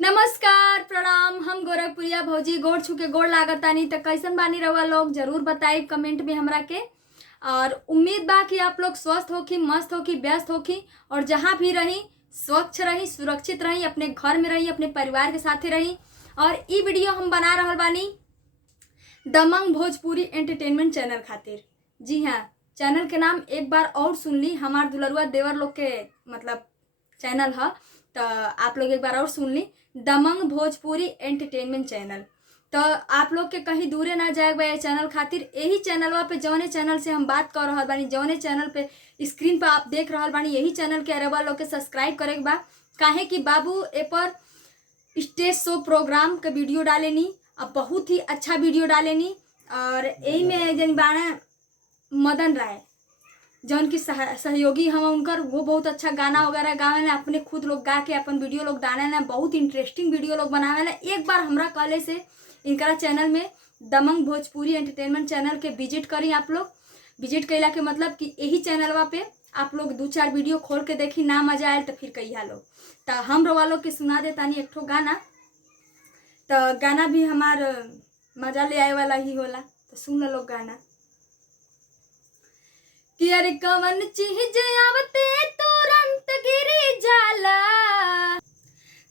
नमस्कार प्रणाम। हम गोरखपुरिया भौजी गोड़ छू के गोड़ लागतानी। त कैसन बानी रहुआ लोग जरूर बताइब कमेंट में हमरा के। और उम्मीद बा कि आप लोग स्वस्थ होखी, मस्त होखी, व्यस्त होखी और जहाँ भी रही स्वच्छ रही, सुरक्षित रही, अपने घर में रही, अपने परिवार के साथे रही। और ई वीडियो हम बना रहल बानी दमंग भोजपुरी एंटरटेनमेंट चैनल खातिर। जी हाँ, चैनल के नाम एक बार और सुन ली। हमार दुलरुआ देवर लोग के मतलब चैनल है, तो आप लोग एक बार और सुन ली, दमंग भोजपुरी एंटरटेनमेंट चैनल। तो आप लोग के कहीं दूरे ना जाए बा चैनल खातिर। यही चैनलवा पे जौने चैनल से हम बात कर रहा बानी, जौने चैनल पे स्क्रीन पे आप देख रहा बानी, यही चैनल के अरबा लोग के सब्सक्राइब करे के बा। काहे कि बाबू ए पर स्टेज शो प्रोग्राम के वीडियो डालेनी, अब बहुत ही अच्छा वीडियो डालेनी। और यही में जन बाना मदन राय जौन की सहयोगी हम उनकर, वो बहुत अच्छा गाना वगैरह गावे ना, अपने खुद लोग गा के अपन वीडियो लोग डाले ना, बहुत इंटरेस्टिंग वीडियो लोग बनावे ना। एक बार हमरा कहले से इनका चैनल में दमंग भोजपुरी एंटरटेनमेंट चैनल के विजिट करी। आप लोग विजिट कैला के मतलब कि यही चैनलवा पे आप लोग 2-4 वीडियो खोल के देखी, ना मजा आयल तो फिर कहिया लोग। तो हम रोवा लोग के सुना देतानी एक ठो गाना। तो गाना भी हमार मजा ले आए वाला ही होला, तो सुन लो गाना। कि अरे कवन चीज आवते तुरंत गिरी जाला,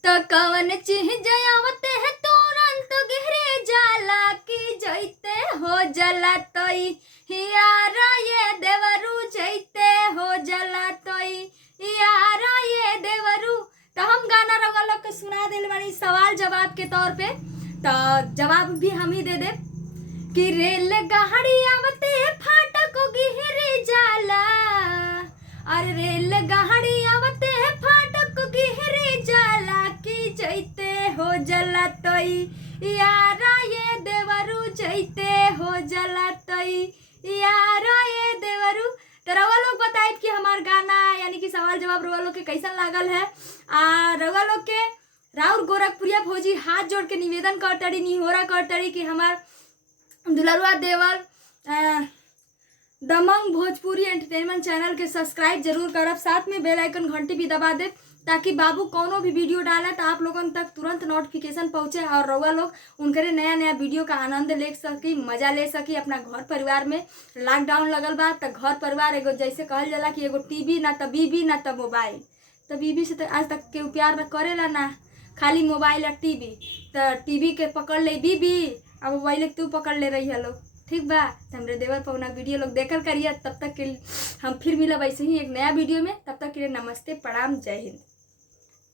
तो कवन चीज आवते है तुरंत गिरी जाला, कि जैते हो जला तोई यारा ये देवरू, जैते हो जला तोई यारा ये देवरू। तो हम गाना रउआ लोग के सुना दिल बानी सवाल जवाब के तौर पे। तो जवाब भी हम ही दे दे कि रेल गाड़ी आवते फाटक गिरी जाला, अरे रेल गाड़ी आवते फाटक गिरी जाला, कि जैते हो जला तोई यारा ये देवरू, जैते हो जला तोई यारा ये देवरू। तो रउआ लोग बताइब कि हमार गाना यानी कि सवाल जवाब रउआ लोग के कैसन लागल है। आ रउआ लोग के राउर गोरखपुरिया भौजी हाथ जोड़ के निवेदन करतड़ी, निहोरा करतड़ी कि हमार दुलरुआ देवर दमंग भोजपुरी एंटरटेनमेंट चैनल के सब्सक्राइब जरूर करब, साथ में बेल आइकन घंटी भी दबा दे, ताकि बाबू कोनो भी वीडियो डाले तो आप लोगों तक तुरंत नोटिफिकेशन पहुंचे और रउआ लोग उनके नया नया वीडियो का आनंद ले सकी, मजा ले सकी अपना घर परिवार में। लॉकडाउन लगल बा तो घर परिवार एगो जैसे कहल जाला कि एगो टीवी ना तो बीबी ना तो मोबाइल। तो बीबी से तो आज तक के प्यार न करेला ना, खाली मोबाइल और टीवी। तो टीवी के पकड़ ले बीबी, अब मोबाइल तू पकड़ ले रही है लोग। ठीक बा, तो हमरे देवर पौना वीडियो लोग देखल करिए। तब तक के हम फिर मिलब ऐसे ही एक नया वीडियो में। तब तक के लिए नमस्ते, प्रणाम, जय हिंद।